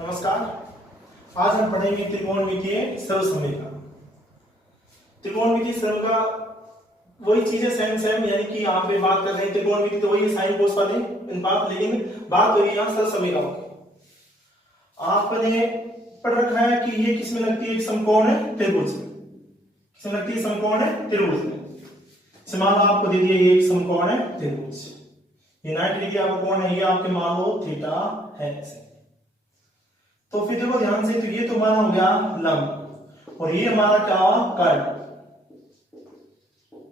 नमस्कार। आज हम पढ़ेंगे त्रिकोणमितीय सरल समीकरण। त्रिकोणमितीय सरल का वही चीजें सेम यानी कि यहाँ पे बात कर रहे हैं त्रिकोणमिति तो वही साइन कोस वाले इन बात, लेकिन बात हो रही है यहाँ सरल समीकरणों की। आपने पढ़ रखा है कि ये किसमें लगती है, समकोण त्रिभुज में। किसमें लगती है, समकोण त्रिभुज में। मान लो आपको दे दिया ये एक समकोण त्रिभुज, ये 90 डिग्री आपको कोण है, ये आपके मान लो थीटा है। तो फिर देखो ध्यान से, तो ये तो हमारा हो गया लंब और ये हमारा क्या हुआ, कर्ण।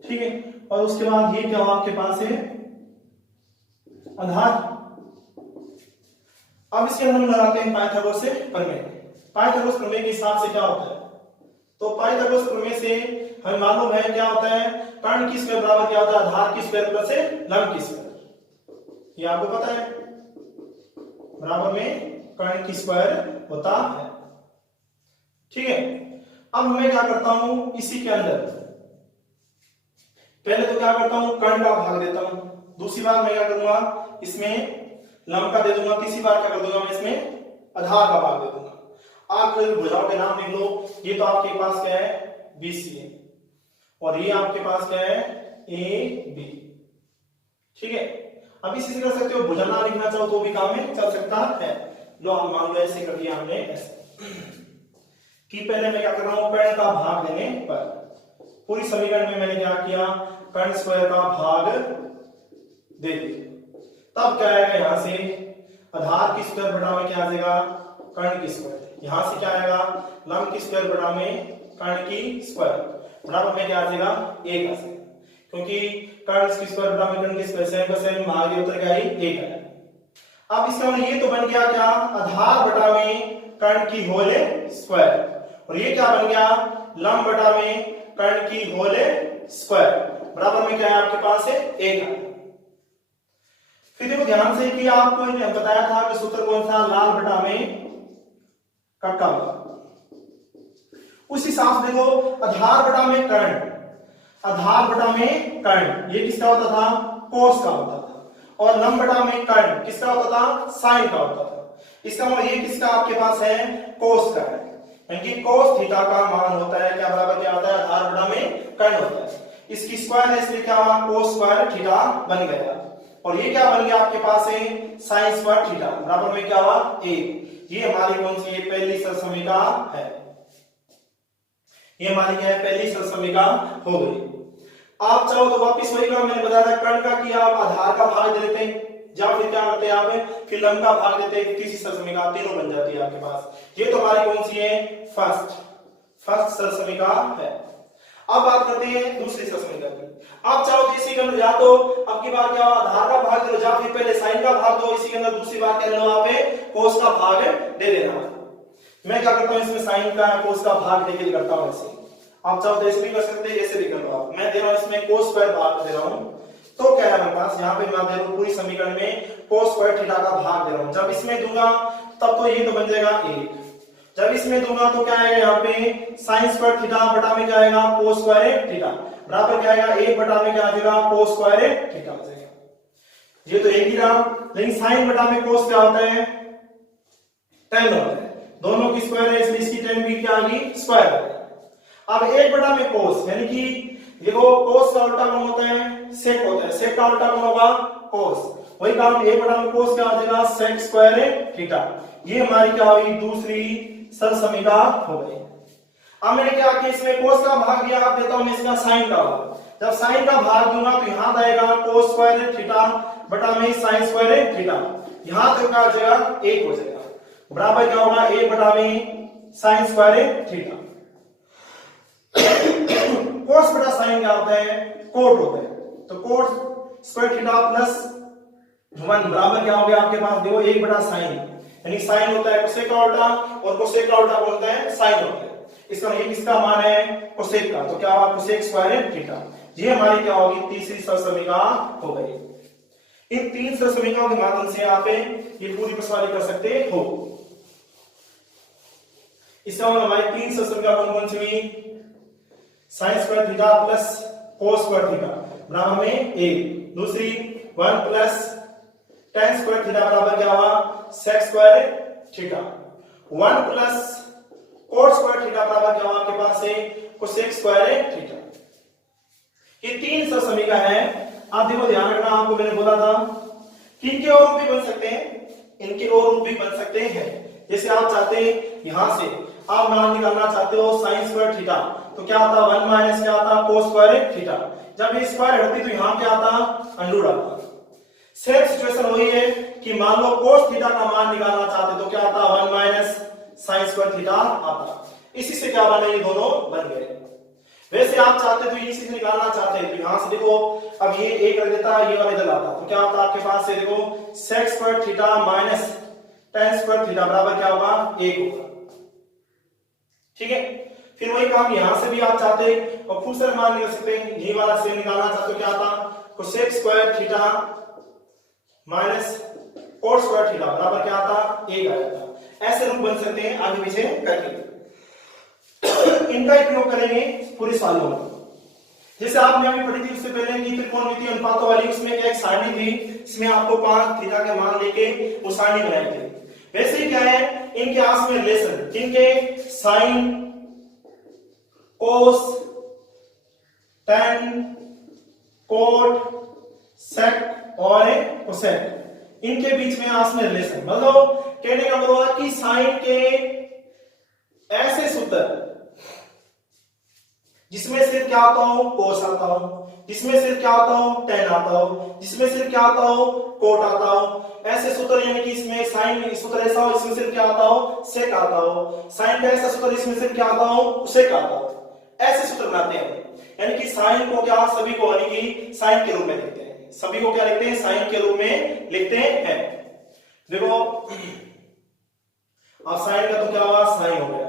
ठीक है, और उसके बाद ये क्या हुआ आपके पास है, आधार। अब इसके अंदर हम लगाते हैं पाइथागोरस से प्रमेय। पाइथागोरस प्रमेय के हिसाब से क्या होता है, तो पाइथागोरस प्रमेय से हमें मालूम है क्या होता है, कर्ण की स्क्वायर बराबर क्या होता है, आधार की स्क्वायर प्लस लंब की स्क्वायर। ये आपको पता है, बराबर में कर्ण की स्क्वायर होता है। ठीक है, अब मैं क्या करता हूं, इसी के अंदर पहले तो क्या करता हूं, कर्ण का भाग देता हूं। दूसरी बार मैं क्या करूंगा, इसमें लंब का दे दूंगा। तीसरी बार क्या कर दूंगा, मैं इसमें आधार का भाग दे दूंगा। आप भुजाओं के नाम लिख लो। ये तो आपके पास क्या है, BC है, और ये आपके पास क्या है, AB। ठीक है, अब इसी से कर सकते हो, भुजा ना लिखना चाहो तो भी काम में चल सकता है। लो हम मान लो ऐसे कर दिया हमने ऐसे कि पहले मैं क्या कर रहा हूं, कर्ण का भाग देने पर पूरी समीकरण में मैंने क्या किया, कर्ण स्क्वायर का भाग दे दिया। तब क्या आएगा, यहां से आधार की स्क्वायर बटा में क्या आ जाएगा, कर्ण की स्क्वायर। यहां से क्या आएगा, लंब की स्क्वायर बटा में कर्ण की स्क्वायर बराबर में क्या आ जाएगा, 1 आ जाएगा, क्योंकि कर्ण की स्क्वायर बटा में कर्ण की स्क्वायर सेम का सेम भाग दिया, उत्तर क्या है, 1 आएगा। अब इसका मतलब ये तो बन गया क्या, आधार बटा में कर्ण की होल स्क्वायर, और ये क्या बन गया, लंब बटा में कर्ण की होल स्क्वायर बराबर में क्या है आपके पास है, 1। फिर देखो ध्यान से कि आपको बताया था कि सूत्र कौन सा, लाल बटा में कक्का। उस हिसाब से देखो, आधार बटा में कर्ण, आधार बटा में कर्ण ये किसका होता था, कोस का होता था, और लंब बटा में कर्ण किसका होता था, साइन का होता था। इसका मतलब ये किसका आपके पास है, कोस का है, यानी कि कोस थीटा का मान होता है क्या, बराबर क्या होता है, आधार बटा में कर्ण होता है। इसकी स्क्वायर है, इसलिए क्या हुआ, कोस स्क्वायर थीटा बन गया, और ये क्या बन गया आपके पास है, साइन स्क्वायर थीटा बराबर में क्या हुआ, 1। ये हमारी कौन सी है, पहली सरल समीकरण है। ये हमारी क्या है, पहली सरल समीकरण हो गई। आप चाहो तो वापस वही काम मैंने बताया था, कर्ण का किया, आप आधार का भाग दे देते हैं, या फिर क्या करते हैं आप, फिर लंब का भाग देते हैं, तीसरी सरल समीकरण तीनों बन जाती है आपके पास। ये तो हमारी कौन सी है, फर्स्ट सरल समीकरण है। अब बात करते हैं दूसरी सरल समीकरण की। आप चाहो तो इसी के अंदर या तो अब की बार क्या, आधार का भाग दे लो, या फिर पहले साइन का भाग दो, इसी के अंदर दूसरी बार क्या लो, आप कोस का भाग दे देना। मैं क्या करता हूं, इसमें साइन का कोस का भाग देके करता हूं ऐसे। आप चाहो तो ऐसे भी कर सकते हैं, ऐसे भी कर लो आप। मैं दे रहा हूं इसमें कोस स्क्वायर भाग दे रहा हूं, तो क्या है मेरे पास, यहाँ पे मैं दे रहा हूं पूरी समीकरण में कोस स्क्वायर थीटा का भाग दे रहा हूं। जब इसमें दूंगा तब तो ये तो बन जाएगा 1, जब इसमें दूंगा तो क्या आएगा, यहाँ पे साइन स्क्वायर थीटा बटा में क्या आएगा, कोस स्क्वायर थीटा बराबर क्या आएगा, 1 बटा में क्या आ जाएगा, कोस स्क्वायर थीटा आ जाएगा। ये तो एक ही रहा, लेकिन साइन बटा में कोस क्या होता है, tan होता है, दोनों की स्क्वायर है, इसलिए इसकी tan भी क्या आ गई, स्क्वायर है। अब 1 बटा में कोस, यानी कि देखो कोस का उल्टा कौन होता है, सेक होता है, सेक का उल्टा कौन होगा, कोस। वही काम 1 बटा में कोस क्या हो जाएगा, सेक स्क्वायर थीटा। ये हमारी क्या हुई, दूसरी सरल समीकरण हो गई। अब मैंने क्या किया, इसमें कोस का भाग दिया, अब देता हूं मैं इसका साइन का भाग। जब साइन का भाग दूंगा तो यहां आएगा कोस स्क्वायर थीटा बटा में साइन स्क्वायर थीटा, यहां तक क्या हो जाएगा, 1 हो जाएगा, बराबर क्या होगा, 1 बटा में साइन स्क्वायर थीटा। कोस बटा साइन क्या होता है, कोट होता है, तो कोट स्क्वायर थीटा प्लस 1 बराबर क्या हो गया आपके पास, देखो 1 बटा साइन, यानी साइन होता है कोसेक का उल्टा, और कोसेक का उल्टा बोलता है साइन होता है। इसका ये किसका मान है, कोसेक का, तो क्या होगा, कोसेक स्क्वायर थीटा। ये हमारी क्या होगी, तीसरी सरल समीकरण हो गई। इन 3 सरल समीकरणों के माध्यम से आप ये पूरी प्रश्नावली कर सकते हो। इसका मतलब हमारी 3 सरल समीकरण कौन सी हुई, sine square theta plus cos square theta बराबर में 1, दूसरी 1 प्लस tan स्क्वायर थीटा बराबर क्या हुआ, sec square theta, 1 plus coat square theta बराबर क्या होगा आपके पास है कोसेक स्क्वायर थीटा। ये 3 समीकरण है। आप देखो ध्यान रखना, आपको मैंने बोला था कि इनके और रूप भी बन सकते हैं, इनके और रूप भी बन सकते हैं। जैसे आप चाहते हैं यहां से आप मान निकालना चाहते हो साइन स्क्वायर थीटा, तो क्या आता 1 माइनस क्या आता कोस स्क्वायर थीटा। जब ये स्क्वायर हटती तो यहां क्या आता अंडर रूट आता। सेम सिचुएशन वही है कि मान लो कोस थीटा का मान निकालना चाहते तो क्या आता 1 माइनस साइन स्क्वायर थीटा आता। इसी से क्या बने, ये दोनों बन गए। वैसे आप चाहते तो इसी से निकालना चाहते हैं तो यहां से देखो अब ये एक रख देता है, ये वाला इधर आता तो क्या होता आपके पास से देखो sec square theta minus tan square theta बराबर क्या होगा 1 होगा। ठीक है, फिर वही काम यहां से भी आप चाहते और खूब सारे मान निकाल सकते हैं। यही वाला सेम निकालना चाहते हो क्या आता cosec square theta minus cot square theta बराबर क्या आता 1 आ जाता। ऐसे रूप बन सकते हैं आगे पीछे करके। इनका उपयोग करेंगे पूरी सवालों में। जैसे आपने अभी पढ़ी थी उससे पहले कि त्रिकोणमितीय अनुपातों वाली, उसमें क्या एक सारणी थी, इसमें आपको 5 थीटा के मान लेके वो सारणी बनाई थी। वैसे ही क्या है इनके आपस में रिलेशन, इनके sine cos tan cot sec और कोसेक, इनके बीच में आपस में रिलेशन, मतलब कहने का मतलब कि साइन के ऐसे सूत्र जिसमें सिर्फ क्या आता हो कोस आता हो, जिसमें सिर्फ क्या आता हो tan आता हो, जिसमें सिर्फ क्या आता हो कोट आता हो, ऐसे सूत्र यानी कि इसमें साइन सूत्र ऐसा हो इसमें सिर्फ क्या आता हो सेक आता हो, साइन का ऐसा सूत्र इसमें सिर्फ क्या आता हो सेक आता हो, ऐसे सूत्र बनाते हैं। यानी कि साइन को क्या सभी को यानी कि साइन के रूप में लिखते हैं, सभी को क्या लिखते हैं साइन के रूप में लिखते हैं। देखो अब साइन का तो क्या हुआ साइन हो गया।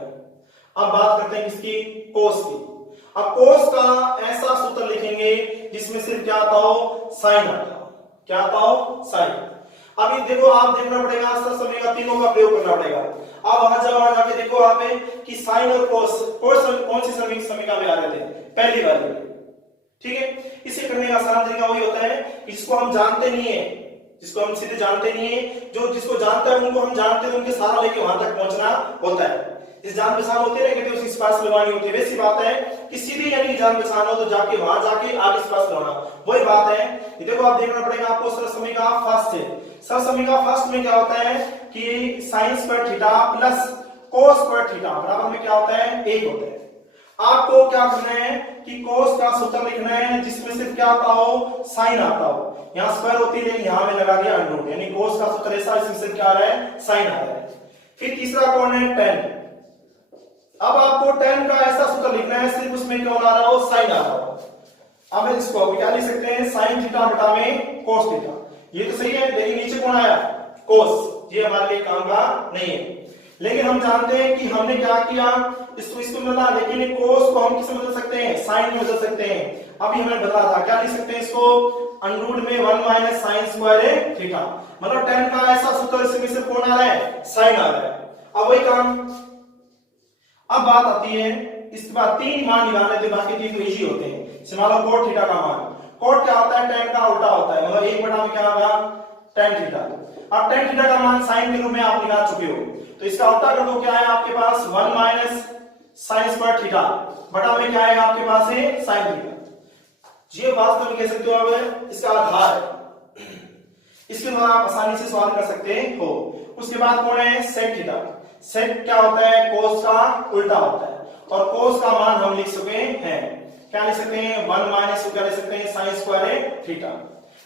अब बात करते हैं किसकी कोस की। अब कोस का ऐसा सूत्र लिखेंगे जिसमें सिर्फ क्या आता हो साइन आता हो, क्या आता हो साइन। अभी देखो आप देखना पड़ेगा समय का तीनों का प्रयोग करना पड़ेगा। अब वहां जाके देखो आप कि साइन और कोस कौन सी समीकरण में आ रहे थे पहली वाली। ठीक है, इसे करने का आसान तरीका वही होता है कि जिसको हम जानते नहीं है, जिसको हम सीधे जानते नहीं है, जो जिसको जानता है उनको हम जानते हैं, उनके सहारा लेके वहां तक पहुंचना होता है। इस जान पहचान होती है कहते उसी स्पर्श लगानी होती है। वैसी बात है कि सीधी यानी जान पहचान हो तो जाके वहां जाके आगे स्पर्श लगाना, वही बात है। ये देखो आप देखना पड़ेगा आपको सरल समीकरण फर्स्ट से, सरल समीकरण फर्स्ट में क्या होता है कि sine square theta plus cos square theta बराबर में क्या होता है 1 होता है। आपको क्या करना है कि कोस का सूत्र लिखना है जिसमें सिर्फ क्या आता हो साइन आता हो, यहां स्क्वायर होती है यहां में लगा दिया अंडर रूट, यानी कोस का सूत्र ऐसा इसमें सिर्फ क्या आ रहा है साइन आ रहा है। फिर तीसरा कौन है tan। अब आपको tan का ऐसा सूत्र लिखना है सिर्फ उसमें कौन आ रहा हो साइन आ रहा हो। अब इसको क्या लिख सकते हैं साइन थीटा बटा में कोस थीटा, ये तो सही है, लेकिन नीचे कौन आया कोस, ये हमारे लिए काम का नहीं है। लेकिन हम जानते हैं कि हमने क्या किया इसको बदला, लेकिन कोस को हम किसमें बदल सकते हैं साइन में बदल सकते हैं। अभी हमें बता था क्या लिख सकते हैं इसको अंडर रूट में 1 माइनस साइन स्क्वायर थीटा, मतलब tan का ऐसा सूत्र इसमें से कौन आ रहा है साइन आ रहा है। अब वही काम, अब बात आती है इसके बाद 3 मान निकालने थे, बाकी 3 तो इजी होते हैं। मान लो कोट थीटा का मान, कोट क्या होता है tan का उल्टा होता है, मतलब 1 बटा में क्या होगा tan थीटा। अब tan थीटा का मान साइन के रूप में आप निकाल चुके हो, तो इसका उल्टा कर दो क्या है आपके पास 1 माइनस साइन स्क्वायर थीटा बटा में क्या आएगा आपके पास है साइन थीटा। ये वास्तव में कह सकते हो आप इसका आधार है, इसके द्वारा आप आसानी से सवाल कर सकते हो। उसके बाद कौन है सेक थीटा, सेक क्या होता है कोस का उल्टा होता है, और कोस का मान हम लिख सकते हैं क्या लिख सकते हैं 1 माइनस क्या लिख सकते हैं साइन स्क्वायर थीटा।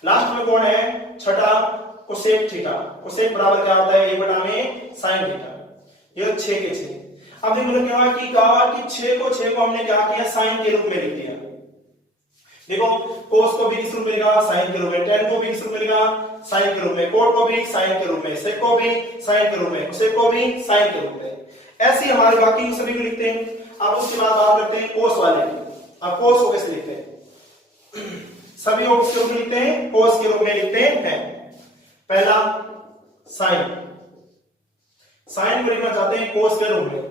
लास्ट में कौन है छठा कोसेक थीटा, कोसेक बराबर क्या होता है 1 बटा में साइन थीटा। ये 6 के 6। अब देखो क्या कि 6 को हमने क्या किया साइन के रूप में लिख दिया। देखो कोस को भी किस रूप में लिखा साइन के रूप में, tan को भी किस रूप में लिखा साइन के रूप में, कोट को भी साइन के रूप में, सेक को भी साइन के रूप में, कोसेक को भी साइन के रूप में। ऐसे हमारे बाकी सभी को लिखते हैं। अब उसके बाद बात करते हैं कोस वाले की। अब कोस को कैसे लिखते हैं सभी को किस रूप में लिखते हैं कोस के रूप में लिखते हैं। पहला साइन, साइन को लिखना चाहते हैं कोस के रूप में,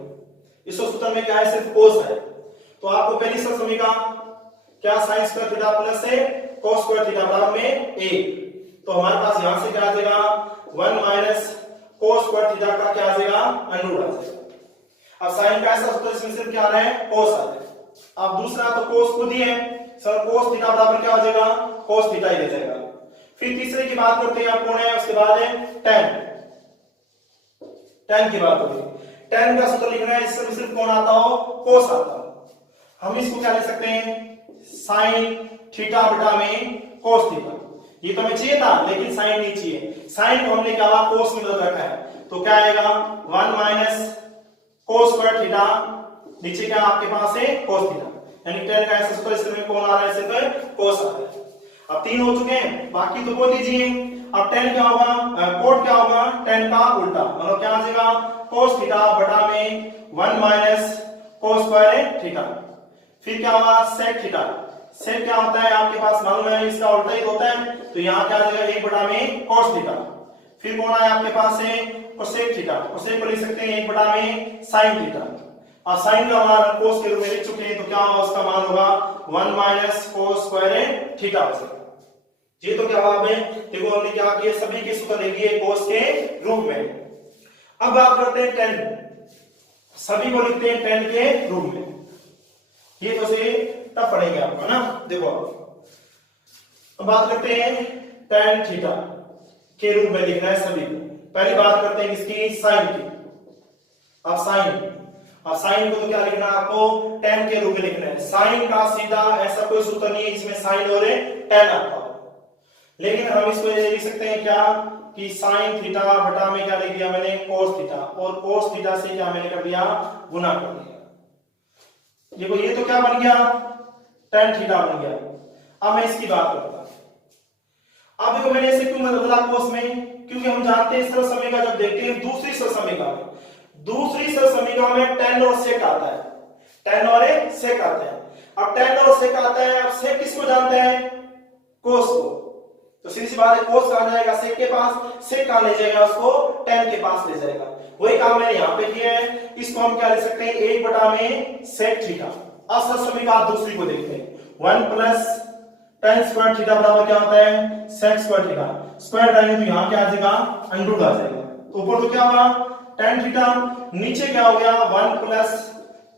इस सूत्र में क्या है सिर्फ कोस है, तो आपको पहली सरल समीकरण क्या साइन स्क्वायर थीटा प्लस है कोस स्क्वायर थीटा बराबर में 1, तो हमारे पास यहां से क्या आ जाएगा 1 माइनस कोस स्क्वायर थीटा का क्या आ जाएगा अंडर आ जाएगा। अब साइन का ऐसा सूत्र इसमें सिर्फ क्या आ रहा है, कोस आ रहा है। अब दूसरा तो कोस खुद ही है सर, कोस थीटा बराबर क्या हो जाएगा, कोस थीटा ही दे जाएगा। फिर तीसरे की बात करते हैं, आप कौन है, उसके बाद है tan। tan की बात होगी, tan का सूत्र लिखना है, इससे सिर्फ कौन आता हो, कोस आता हो। हम इसको क्या लिख सकते हैं, साइन थीटा बटा में कोस थीटा। ये तो हमें चाहिए था लेकिन साइन नहीं चाहिए, साइन को हमने क्या कोस में बदल रखा है, तो क्या आएगा 1 माइनस कोस स्क्वायर थीटा, नीचे क्या आपके पास है कोस थीटा, यानी tan का ऐसा सूत्र इसमें कौन आ रहा है, सिर्फ कोस आ रहा है। अब 3 हो चुके हैं, बाकी तो बोल दीजिए। अब tan क्या होगा, कोट क्या होगा, tan का उल्टा, मतलब क्या आ जाएगा कोस थीटा बटा में 1 माइनस कोस स्क्वायर थीटा। फिर क्या होगा sec थीटा, sec क्या होता है आपके पास मालूम है, इसका उल्टा ही होता है, तो यहाँ क्या आ जाएगा 1 बटा में cos थीटा। फिर कौन आया आपके पास है cosec थीटा, cosec को लिख सकते हैं 1 बटा में sin थीटा। और sin का मान cos के रूप में लिख चुके हैं, तो क्या होगा उसका मान होगा 1 माइनस cos स्क्वायर थीटा हो जाएगा। ये तो क्या जवाब है, देखो हमने क्या किया, सभी के सूत्र ले लिए cos के रूप में। अब बात करते हैं tan, सभी को लिखते हैं tan के रूप में। ये तो से तब पढ़ेंगे आपको ना, देखो अब बात करते हैं tan थीटा के रूप में लिखना है सभी को। पहली बात करते हैं किसकी, साइन की। अब साइन को तो क्या लिखना है आपको, tan के रूप में लिखना है। साइन का सीधा ऐसा कोई सूत्र नहीं है जिसमें साइन और tan आता हो, लेकिन हम इसको ये लिख सकते हैं क्या कि साइन थीटा बटा में क्या लिख दिया मैंने कोस थीटा, और कोस थीटा से क्या मैंने कर दिया, गुना कर दिया। देखो ये तो क्या बन गया, tan थीटा बन गया। अब मैं इसकी बात करता हूं, अब देखो मैंने इसे क्यों बदला कोस में, क्योंकि हम जानते हैं सरल समीकरण जब देखते हैं दूसरी सरल समीकरण में tan और sec आता है, tan और sec आता है। अब tan और sec आता है, अब sec किसको जानते हैं, कोस को, तो सीधी सी बात है कोस कहां जाएगा sec के पास, sec कहां ले जाएगा उसको, tan के पास ले जाएगा। वही काम मैंने यहां पे किया है, इसको हम क्या लिख सकते हैं 1 बटा में sec थीटा। अब सरल समीकरण दूसरी को देखते हैं, 1 प्लस tan स्क्वायर थीटा बराबर क्या होता है, sec स्क्वायर थीटा। स्क्वायर डालेंगे तो यहां क्या आ जाएगा, अंडर आ जाएगा। तो ऊपर तो क्या हुआ tan थीटा, नीचे क्या हो गया 1 प्लस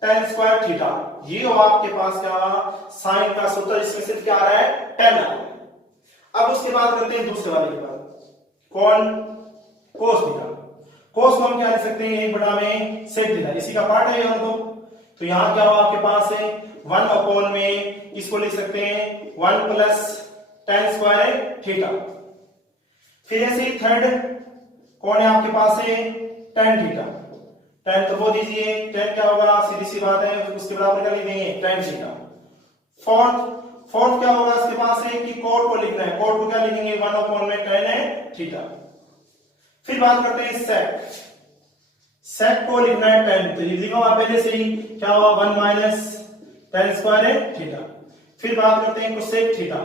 tan स्क्वायर थीटा। ये हो आपके पास क्या साइन का सूत्र, इसमें सिर्फ क्या आ रहा है, tan आ रहा है। अब उसके बाद करते हैं दूसरे वाले के बाद, कौन, कोस थीटा। कोस को हम क्या लिख सकते हैं 1 बटा में sec थीटा, इसी का पार्ट है यहां तो यहां क्या हुआ आपके पास है 1 अपॉन में, इसको लिख सकते हैं 1 प्लस tan स्क्वायर थीटा। फिर ऐसे ही थर्ड कौन है आपके पास है tan थीटा, tan तो वो दीजिए, tan क्या होगा, सीधी सी बात है उसके बराबर क्या लिख देंगे tan थीटा। फोर्थ क्या होगा इसके पास है कि कोट को लिखना है, कोट को क्या लिखेंगे 1 अपॉन में tan थीटा। फिर बात करते हैं sec को लिखना है tan, तो ये लिखा हुआ पहले से ही, क्या हुआ 1 माइनस tan स्क्वायर थीटा। फिर बात करते हैं cosec थीटा,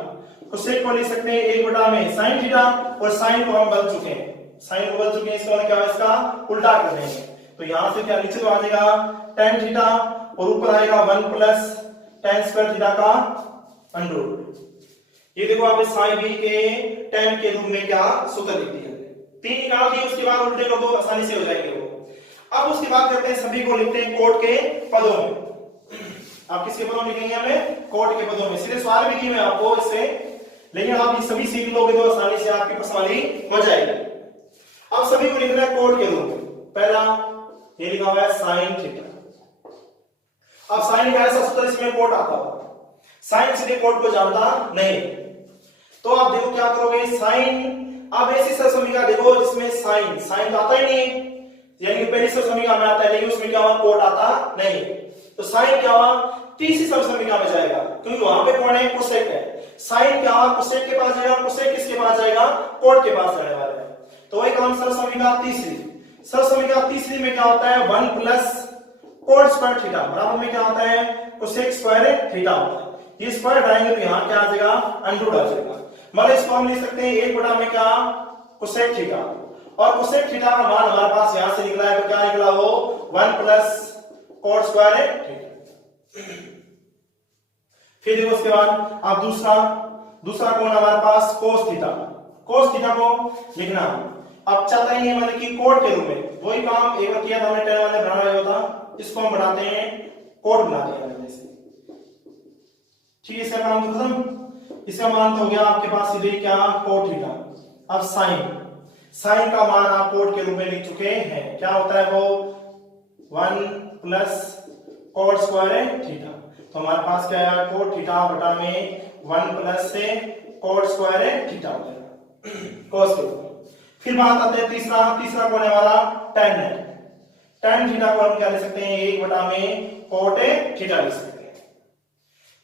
cosec को लिख सकते हैं 1 बटा में sin थीटा, और sin को हम बदल चुके हैं, इसका मतलब क्या है, इसका उल्टा कर देंगे, तो यहां से क्या नीचे तो आ जाएगा tan थीटा, और ऊपर आएगा 1 प्लस tan स्क्वायर थीटा का अंडर रूट। ये देखो आपने sin भी के tan के रूप में क्या सूत्र लिख दिया, 3 निकाल दिए, उसके बाद उल्टे कर दो, आसानी से हो जाएंगे वो। अब उसके बाद करते हैं सभी को लिखते हैं कोट के पदों में। आप किसके पदों में लिखेंगे, हमें कोट के पदों में। सीधे सवाल भी दिए मैं आपको इससे, लेकिन आप ये सभी सीख लोगे तो आसानी से आपकी प्रश्नावली हो जाएगी। अब सभी को लिखना है कोट के रूप में। पहला ये लिखा हुआ है साइन थीटा। अब साइन का ऐसा सूत्र इसमें कोट आता होगा, साइन सीधे कोट को जानता नहीं, तो आप देखो क्या करोगे, साइन, अब ऐसी सरल समीकरण देखो जिसमें साइन तो आता ही नहीं, यानी कि पहली सरल समीकरण में आता है लेकिन उसमें क्या हुआ, कोट आता नहीं, तो साइन क्या हुआ तीसरी सरल समीकरण में जाएगा, क्योंकि वहां पे कौन है, कोसेक है। साइन क्या हुआ कोसेक के पास जाएगा, कोसेक किसके पास जाएगा, कोट के पास जाने वाला है। तो वही काम सरल समीकरण तीसरी में क्या होता है 1 प्लस कोट स्क्वायर थीटा बराबर में क्या होता है, कोसेक स्क्वायर थीटा होता है। ये स्क्वायर डालेंगे तो यहां क्या आ जाएगा, अंडर आ जाएगा। मतलब इसको हम लिख सकते हैं 1 बटा में क्या कोसेक थीटा, और कोसेक थीटा का मान हमारे पास यहां से निकला है, तो क्या निकला वो 1 प्लस कोट स्क्वायर थीटा। फिर देखो उसके बाद आप दूसरा कौन हमारे पास कोस थीटा को लिखना। अब चाहते हैं मतलब कि कोट के रूप में वही काम एक बार किया था हमने, tan वाले बनाना होता, इसको हम बनाते हैं कोट बना दिया हमने से। ठीक है, इसका काम तो खत्म। इसका मान तो हो गया आपके पास सीधे क्या, कोट थीटा। अब साइन का मान आप कोट के रूप में लिख चुके हैं, क्या होता है वो 1 प्लस कोट स्क्वायर थीटा। तो हमारे पास क्या है, कोट थीटा बटा में 1 प्लस से कोट स्क्वायर थीटा हो जाएगा कोस के रूप में। फिर बात आते हैं तीसरा कौन है हमारा, tan है। tan थीटा को हम क्या लिख सकते हैं, 1 बटा में कोट थीटा लिख सकते हैं।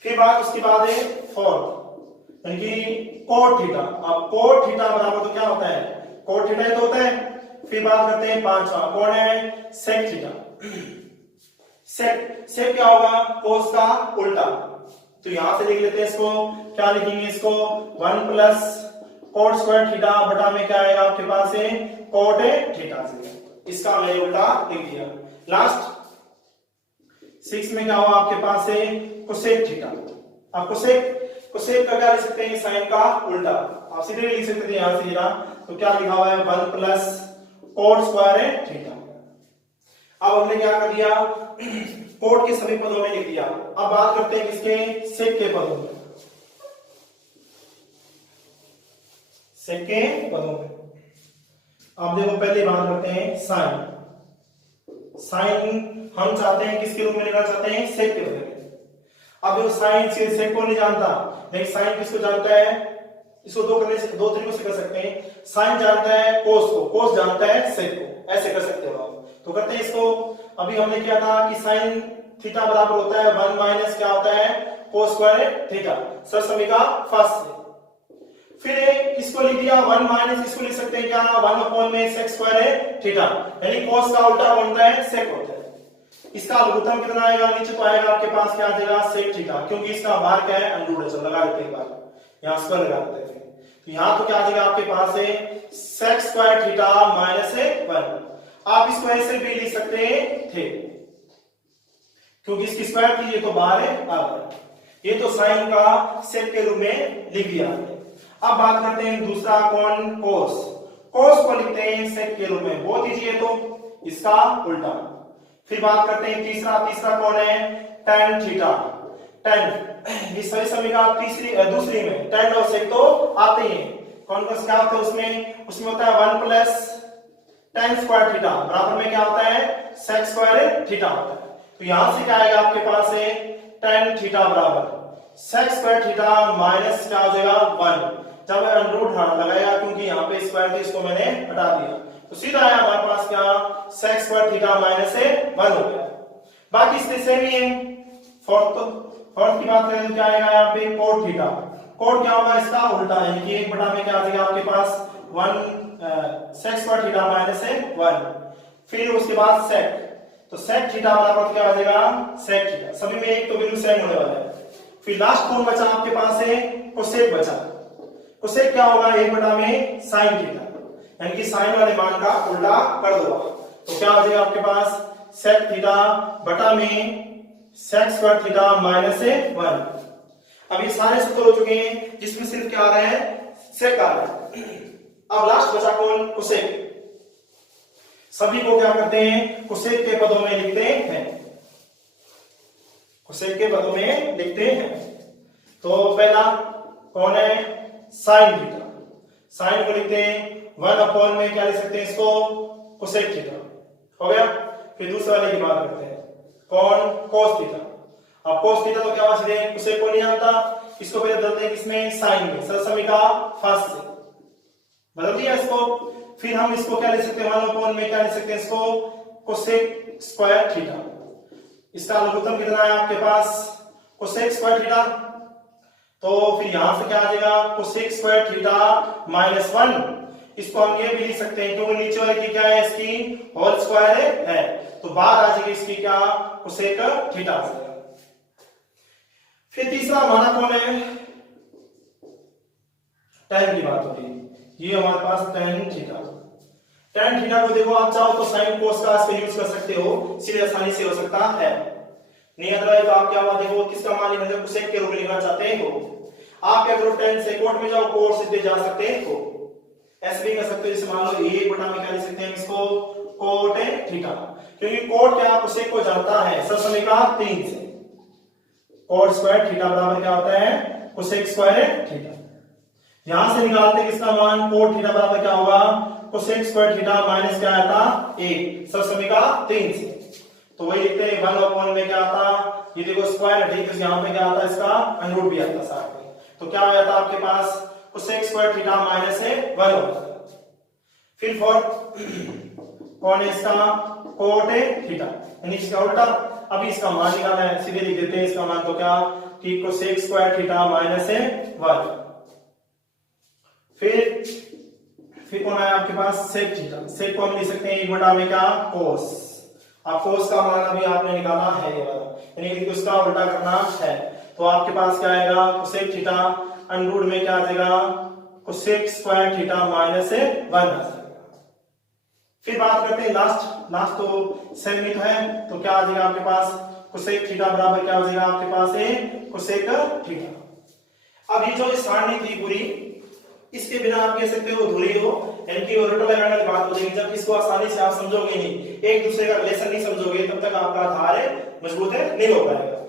फिर बात उसके बाद है फोर्थ, यानी कि कोट थीटा। अब कोट थीटा बराबर तो क्या होता है, कोट थीटा ही तो होता है। फिर बात करते हैं पांचवा, कौन है, सेक थीटा। सेक क्या होगा, कोस का उल्टा। तो यहां से लिख लेते हैं इसको, क्या लिखेंगे इसको, 1 प्लस कोट स्क्वायर थीटा बटा में क्या आएगा आपके पास है, कोट थीटा से। इसका हमने उल्टा लिख दिया। लास्ट 6 में क्या हुआ आपके पास है, कोसेक थीटा। आप कोसेक का क्या लिख सकते हैं, साइन का उल्टा। आप सीधे लिख सकते थे यहां से जरा, तो क्या लिखा हुआ है, 1 प्लस कोट स्क्वायर थीटा। अब हमने क्या कर दिया, कोट के सभी पदों में लिख दिया। अब बात करते हैं किसके, सेक के पदों में। सेक के पदों में अब देखो, पहले बात करते हैं साइन। हम चाहते हैं किसके रूप में लिखना चाहते हैं, सेक के रूप में। अब देखो साइन से सेक को नहीं जानता, लेकिन साइन किसको जानता है, इसको दो तरीकों से कर सकते हैं। साइन जानता है कोस को, कोस जानता है सेक को, ऐसे कर सकते हो आप। तो करते हैं इसको। अभी हमने किया था कि साइन थीटा बराबर होता है 1 माइनस क्या होता है, कोस स्क्वायर थीटा, सरसमीका फर्स्ट से। फिर इसको लिख दिया 1 माइनस, इसको लिख सकते हैं क्या, 1 अपॉन में सेक स्क्वायर थीटा, यानी कोस का उल्टा बनता है सेक होता है। इसका लघुत्तम कितना आएगा, नीचे तो आएगा आपके पास क्या आ जाएगा, सेक थीटा, क्योंकि इसका भार क्या है, अंडर रूट है। लगा लेते हैं एक बार, यहां स्क्वायर लगा देते हैं। तो यहां तो क्या आ जाएगा आपके पास है सेक स्क्वायर थीटा माइनस 1। आप इसको ऐसे भी लिख सकते थे, क्योंकि इसकी स्क्वायर थी, ये तो बाहर है आ गया। ये तो साइन का सेक के रूप में लिख दिया। अब बात करते हैं दूसरा, कौन, कोस। कोस को लिखते हैं सेक के रूप में, बहुत इजी है, तो इसका उल्टा। फिर बात करते हैं तीसरा कौन है, tan थीटा। tan इस सभी समीका दूसरी में tan और सेक तो आते ही हैं। कौन कौन क्या होता है उसमें होता है 1 प्लस tan स्क्वायर थीटा बराबर में क्या होता है, सेक स्क्वायर थीटा होता है। तो यहां से क्या आएगा आपके पास है, tan थीटा बराबर सेक स्क्वायर थीटा माइनस क्या हो जाएगा 1। जब अंडर रूट लगाया, क्योंकि यहाँ पे स्क्वायर थी, इसको मैंने हटा दिया, तो सीधा आया हमारे पास क्या, सेक स्क्वायर थीटा माइनस 1 हो गया। बाकी इससे सेम ही है। फोर्थ की बात करें तो क्या आएगा यहाँ पे, कोट थीटा। कोट क्या होगा, इसका उल्टा, यानी कि 1 बटा में क्या आ जाएगा आपके पास 1 सेक स्क्वायर थीटा माइनस 1। फिर उसके बाद सेक, तो सेक थीटा बराबर क्या आ जाएगा, सेक थीटा। सभी में एक तो बिल्कुल सेम होने वाला है। फिर लास्ट कौन बचा आपके पास है, कोसेक बचा। कोसेक क्या होगा, 1 बटा में साइन थीटा, यानी कि साइन वाले मान का उल्टा कर दो। तो क्या हो जाएगा आपके पास, सेक थीटा बटा में सेक स्क्वायर थीटा माइनस 1। अब ये सारे सूत्र हो चुके हैं, जिसमें सिर्फ क्या आ रहा है, सेक आ रहा है। अब लास्ट बचा कौन, कोसेक। सभी को क्या करते हैं, कोसेक के पदों में लिखते हैं, कोसेक के पदों में लिखते हैं। तो पहला कौन है, साइन थीटा। साइन को लिखते हैं 1 अपॉन में क्या लिख सकते हैं इसको, कोसेक थीटा, हो गया। फिर दूसरे वाले की बात करते हैं, कौन, कोस थीटा। अब कोस थीटा तो क्या हुआ, सीधे कोसेक को नहीं आता, इसको पहले बदलते हैं किसमें, साइन में, सरसमीका फर्स्ट से बदल दिया इसको। फिर हम इसको क्या लिख सकते हैं, 1 अपॉन में क्या लिख सकते हैं इसको, कोसेक स्क्वायर थीटा। इसका लघुत्तम कितना है आपके पास, कोसेक स्क्वायर थीटा। तो फिर यहां से क्या आ जाएगा, कोसेक स्क्वायर थीटा माइनस 1। इसको हम ये भी लिख सकते हैं, क्योंकि नीचे वाले की क्या है, इसकी होल स्क्वायर है, तो बाहर आ जाएगी इसकी क्या, कोसेक थीटा। फिर तीसरा हमारा कौन है, tan की बात हो रही है। ये हमारे पास tan थीटा। tan थीटा को देखो, आप चाहो तो साइन कोस का इसका यूज कर सकते हो, सीधे आसानी से हो सकता है। नहीं अदरवाइज तो आप क्या हुआ, देखो किसका मान लिखना, कोसेक के रूप में लिखना चाहते हो, आप क्या करो, tan से कोट में जाओ, कोट सीधे जा सकते हो, ऐसे भी कर सकते हो, जैसे मान लो ए बटा में क्या लिख सकते हैं इसको कोट थीटा, क्योंकि कोट क्या कोसेक को जानता है सर समीका 3 से। कोट स्क्वायर थीटा बराबर क्या होता है कोसेक स्क्वायर थीटा। यहां से निकालते हैं किसका मान, कोट थीटा बराबर क्या होगा कोसेक स्क्वायर थीटा माइनस क्या आता 1 सर समीका 3 से। तो वही लिखते हैं 1 में क्या आता, ये देखो स्क्वायर ठीक है, यहाँ पे क्या आता है इसका अंडर रूट भी आता है साथ में। तो क्या हो जाता है आपके पास कोसेक स्क्वायर थीटा माइनस 1 होता है। फिर फॉर कौन है इसका कोट थीटा, यानी इसका उल्टा। अभी इसका मान निकालना है, सीधे लिख देते हैं इसका मान, तो क्या कि कोसेक स्क्वायर थीटा माइनस 1। फिर कौन है आपके पास सेक थीटा, सेक को हम लिख सकते हैं 1 बटा में क्या कोस। अब कोस का मान अभी आपने निकाला है ये वाला, यानी कि उसका उल्टा करना है। तो आपके पास क्या आएगा कोसेक थीटा अंडर रूट में क्या आ जाएगा कोसेक स्क्वायर थीटा माइनस 1 आ जाएगा। फिर बात करते हैं लास्ट तो सेमिट है, तो क्या आ जाएगा आपके पास कोसेक थीटा बराबर क्या हो जाएगा आपके पास है कोसेक थीटा। अब ये जो सारणी थी पूरी, इसके बिना आप कह सकते हो अधूरी हो, यानी वो रटो लगाने की बात हो जाएगी। जब इसको आसानी से आप समझोगे नहीं, एक दूसरे का रिलेशन नहीं समझोगे, तब तक आपका आधार मजबूत नहीं हो पाएगा।